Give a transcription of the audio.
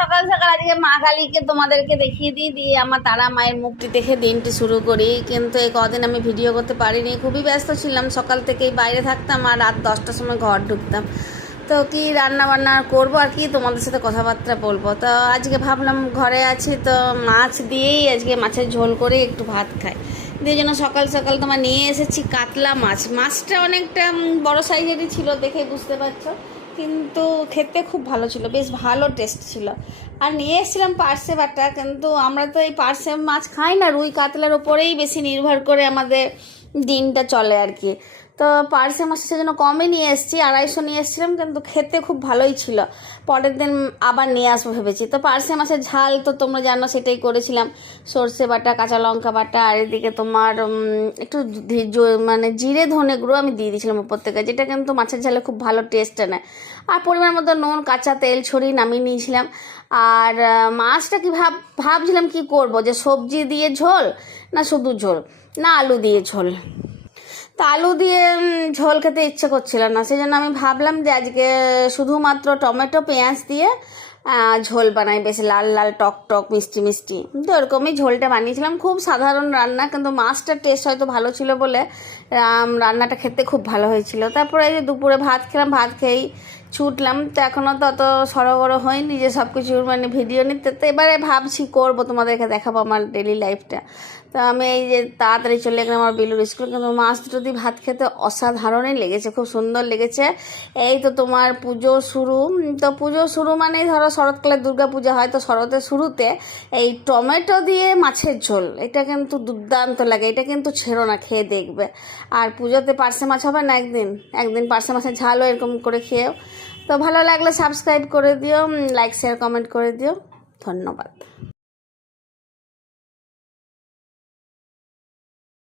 সকাল সকাল আজকে মা কালীকে তোমাদেরকে দেখিয়ে দিয়ে আমার তারা মায়ের মুখটি দেখে দিনটি শুরু করি। কিন্তু এই কদিন আমি ভিডিও করতে পারিনি, খুবই ব্যস্ত ছিলাম। সকাল থেকেই বাইরে থাকতাম আর রাত 10টার সময় ঘর ঢুকতাম। তো কি রান্না বান্না করবো আর কি তোমাদের সাথে কথাবার্তা বলবো। তো আজকে ভাবলাম ঘরে আছি তো মাছ দিয়েই আজকে মাছের ঝোল করে একটু ভাত খাই। দিয়ে জন্য সকাল সকাল তোমার নিয়ে এসেছি কাতলা মাছ। মাছটা অনেকটা বড় সাইজেরই ছিল, দেখে বুঝতে পারছো, কিন্তু খেতে খুব ভালো ছিল, বেশ ভালো টেস্ট ছিল। আর নিয়ে এসেছিলাম পার্সে বাটা, কিন্তু আমরা তো এই পার্সে মাছ খাই না, রুই কাতলার ওপরেই বেশি নির্ভর করে আমাদের দিনটা চলে আর কি। তো পার্সে মাছটা সেজন্য কমই নিয়ে এসেছি, 250 নিয়ে এসেছিলাম, কিন্তু খেতে খুব ভালোই ছিল। পরের দিন আবার নিয়ে আসবো ভেবেছি। তো পার্সে মাছের ঝাল তো তোমরা জানো, সেটাই করেছিলাম। সর্ষে বাটা, কাঁচা লঙ্কা বাটা, আর এদিকে তোমার একটু মানে জিরে ধনে গুঁড়ো আমি দিয়ে দিয়েছিলাম উপর থেকে, যেটা কিন্তু মাছের ঝালে খুব ভালো টেস্ট আনে। আর পরিমাণ মতো নুন, কাঁচা তেল ছড়িয়ে নামিয়ে নিয়েছিলাম। আর মাছটা কি ভাবছিলাম কি করব, যে সবজি দিয়ে ঝোল না শুধু ঝোল, না আলু দিয়ে ঝোল। তো আলু দিয়ে ঝোল খেতে ইচ্ছে করছিল না, সেই জন্য আমি ভাবলাম যে আজকে শুধুমাত্র টমেটো পেঁয়াজ দিয়ে ঝোল বানাই, বেশ লাল লাল টক টক মিষ্টি মিষ্টি। তো এরকমই ঝোলটা বানিয়েছিলাম, খুব সাধারণ রান্না, কিন্তু মাছটার টেস্ট হয়তো ভালো ছিল বলে রান্নাটা খেতে খুব ভালো হয়েছিল। তারপরে এই যে দুপুরে ভাত খেলাম, ভাত খেয়েই ছুটলাম। তো এখনও তো অত সরগরো হয়নি যে সব কিছুর মানে ভিডিও নিতে। তো এবারে ভাবছি করবো, তোমাদেরকে দেখাবো আমার ডেলি লাইফটা। তো আমি এই যে তাড়াতাড়ি চলে গেলাম আমার বিলুর স্কুল, কিন্তু মাছ দুটো দিয়ে ভাত খেতে অসাধারণই লেগেছে, খুব সুন্দর লেগেছে। এই তো তোমার পুজো শুরু, তো পুজো শুরু মানে ধরো শরৎকালে দুর্গা পূজা হয়, তো শরতের শুরুতে এই টমেটো দিয়ে মাছের ঝোল এটা কিন্তু দুর্দান্ত লাগে, এটা কিন্তু ছেড়ো না, খেয়ে দেখবে। আর পুজোতে পার্সে মাছ হবে না, একদিন একদিন পার্সে মাছের ঝালও এরকম করে খেয়েও। তো ভালো লাগলে সাবস্ক্রাইব করে দিও, লাইক শেয়ার কমেন্ট করে দিও। ধন্যবাদ।